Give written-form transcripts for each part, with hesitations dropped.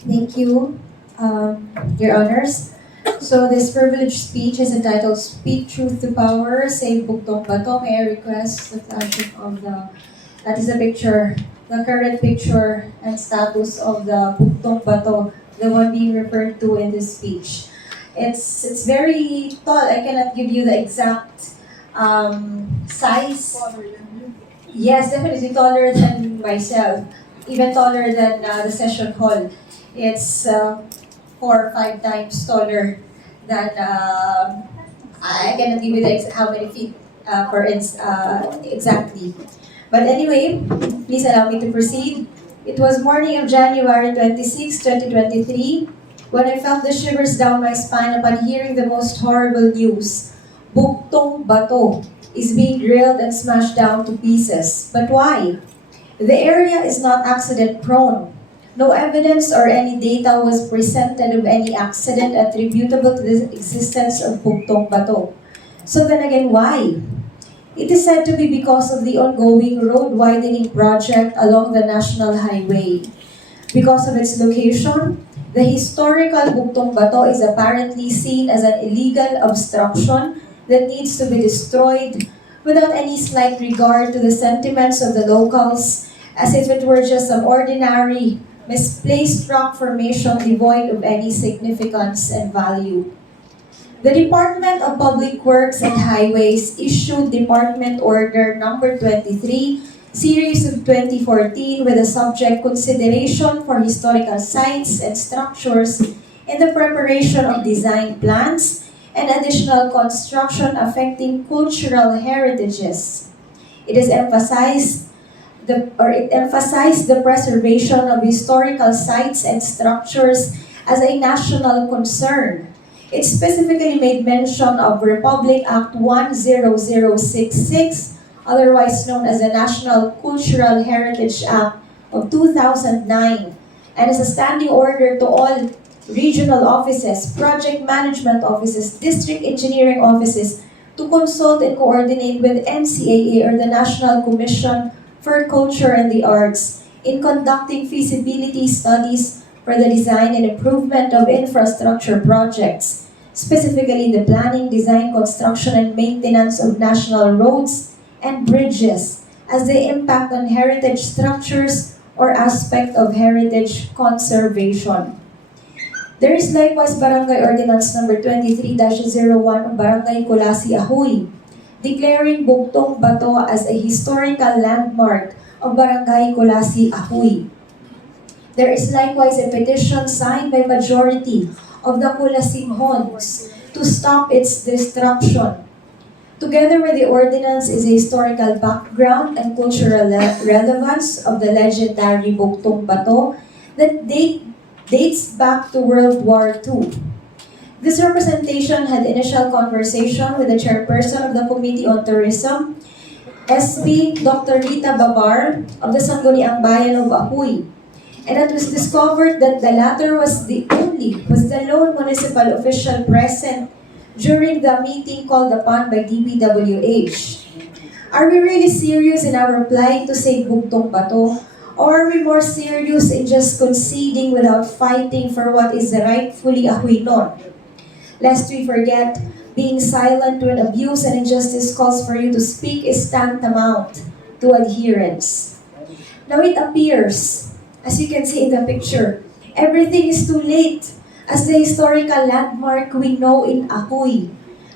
Thank you, Your Honors. So this privileged speech is entitled Speak Truth to Power, Save Bugtong Bato. May I request the flashing of that is the picture, the current picture and status of the Bugtong Bato, the one being referred to in this speech. It's very tall. I cannot give you the exact size. Yes, definitely taller than myself, even taller than the session hall. It's 4 or 5 times taller than I cannot give you how many feet exactly. But anyway, please allow me to proceed. It was morning of January 26, 2023, when I felt the shivers down my spine upon hearing the most horrible news. Bugtong Bato is being drilled and smashed down to pieces. But why? The area is not accident prone. No evidence or any data was presented of any accident attributable to the existence of Bugtong Bato. So then again, why? It is said to be because of the ongoing road widening project along the National Highway. Because of its location, the historical Bugtong Bato is apparently seen as an illegal obstruction that needs to be destroyed without any slight regard to the sentiments of the locals, as if it were just some ordinary, misplaced rock formation devoid of any significance and value. The Department of Public Works and Highways issued Department Order Number 23, Series of 2014 with the subject Consideration for Historical Sites and Structures in the Preparation of Design Plans and Additional Construction Affecting Cultural Heritages. It emphasized the preservation of historical sites and structures as a national concern. It specifically made mention of Republic Act 10066, otherwise known as the National Cultural Heritage Act of 2009, and as a standing order to all regional offices, project management offices, district engineering offices to consult and coordinate with NCAA or the National Commission for Culture and the Arts in conducting feasibility studies for the design and improvement of infrastructure projects, specifically the planning, design, construction, and maintenance of national roads and bridges as they impact on heritage structures or aspect of heritage conservation. There is likewise Barangay Ordinance Number 23-01 of Barangay Kulasi, Ajuy, declaring Bugtong Bato as a historical landmark of Barangay Kulasi, Ajuy. There is likewise a petition signed by majority of the Kulasinghons to stop its destruction. Together with the ordinance is a historical background and cultural relevance of the legendary Bugtong Bato that dates back to World War II. This representation had initial conversation with the chairperson of the Committee on Tourism, SB Dr. Rita Babar of the Sangguniang Bayan of Ajuy, and it was discovered that the latter was the lone municipal official present during the meeting called upon by DPWH. Are we really serious in our plight to save Bugtong Bato? Or are we more serious in just conceding without fighting for what is rightfully Ajuinon? Lest we forget, being silent when abuse and injustice calls for you to speak is tantamount to adherence. Now it appears, as you can see in the picture, everything is too late, as the historical landmark we know in Ajuy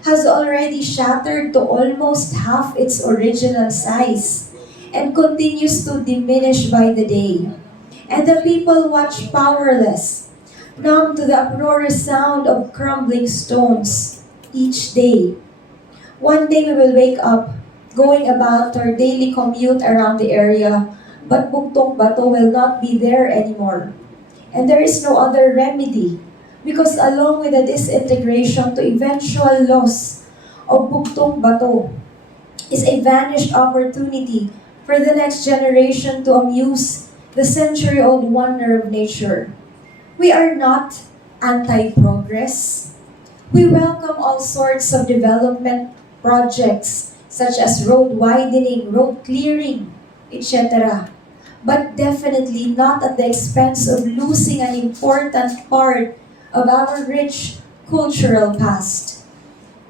has already shattered to almost half its original size and continues to diminish by the day. And the people watch powerless, numb to the uproarious sound of crumbling stones each day. One day we will wake up, going about our daily commute around the area, but Bugtong Bato will not be there anymore. And there is no other remedy, because along with the disintegration to eventual loss of Bugtong Bato is a vanished opportunity for the next generation to amuse the century-old wonder of nature. We are not anti-progress. We welcome all sorts of development projects such as road widening, road clearing, etc. but definitely not at the expense of losing an important part of our rich cultural past.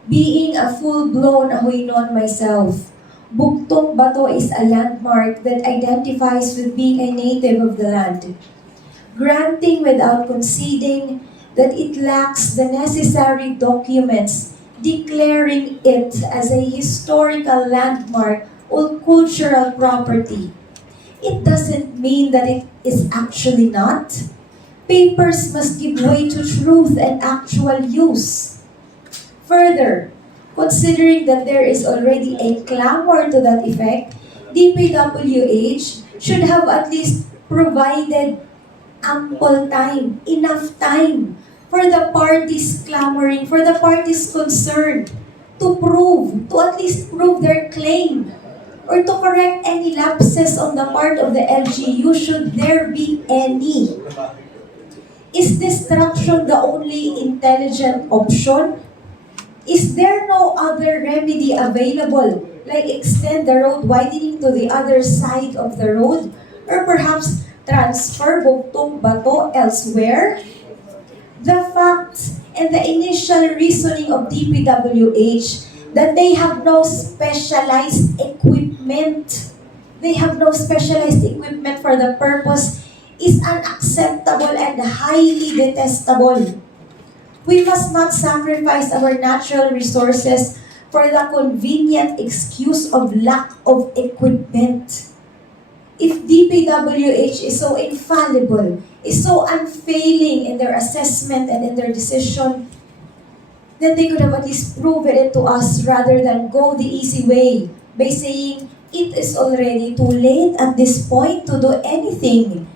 Being a full-blown Ahoynon myself, Bugtong Bato is a landmark that identifies with being a native of the land, granting without conceding that it lacks the necessary documents declaring it as a historical landmark or cultural property. It doesn't mean that it is actually not. Papers must give way to truth and actual use. Further, considering that there is already a clamor to that effect, DPWH should have at least provided ample time, enough time for the parties clamoring, for the parties concerned to at least prove their claim or to correct any lapses on the part of the LGU should there be any. Is destruction the only intelligent option? Is there no other remedy available, like extend the road widening to the other side of the road? Or perhaps transfer Bugtong Bato elsewhere? The fact and the initial reasoning of DPWH that they have no specialized equipment. They have no specialized equipment for the purpose is unacceptable and highly detestable. We must not sacrifice our natural resources for the convenient excuse of lack of equipment. If DPWH is so infallible, is so unfailing in their assessment and in their decision, then they could have at least proven it to us rather than go the easy way by saying it is already too late at this point to do anything.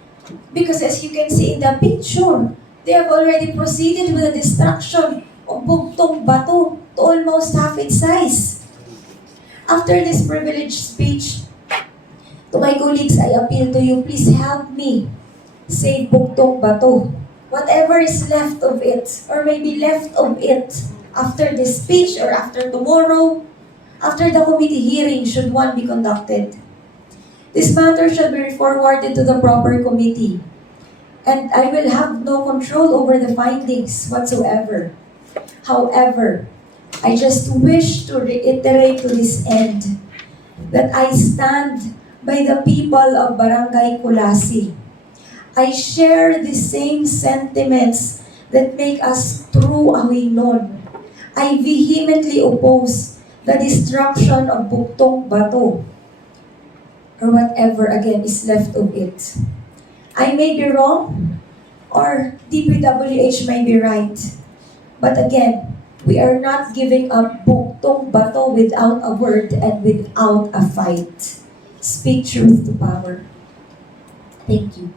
Because as you can see in the picture, they have already proceeded with the destruction of Bugtong Bato to almost half its size. After this privileged speech, to my colleagues, I appeal to you, please help me save Bugtong Bato. Whatever is left of it, or maybe left of it, after this speech or after tomorrow, after the committee hearing, should one be conducted. This matter shall be forwarded to the proper committee, and I will have no control over the findings whatsoever. However, I just wish to reiterate to this end that I stand by the people of Barangay Kulasi. I share the same sentiments that make us true Ahoynon. I vehemently oppose the destruction of Bugtong Bato, or whatever again is left of it. I may be wrong, or DPWH may be right. But again, we are not giving up Bugtong Bato without a word and without a fight. Speak truth to power. Thank you.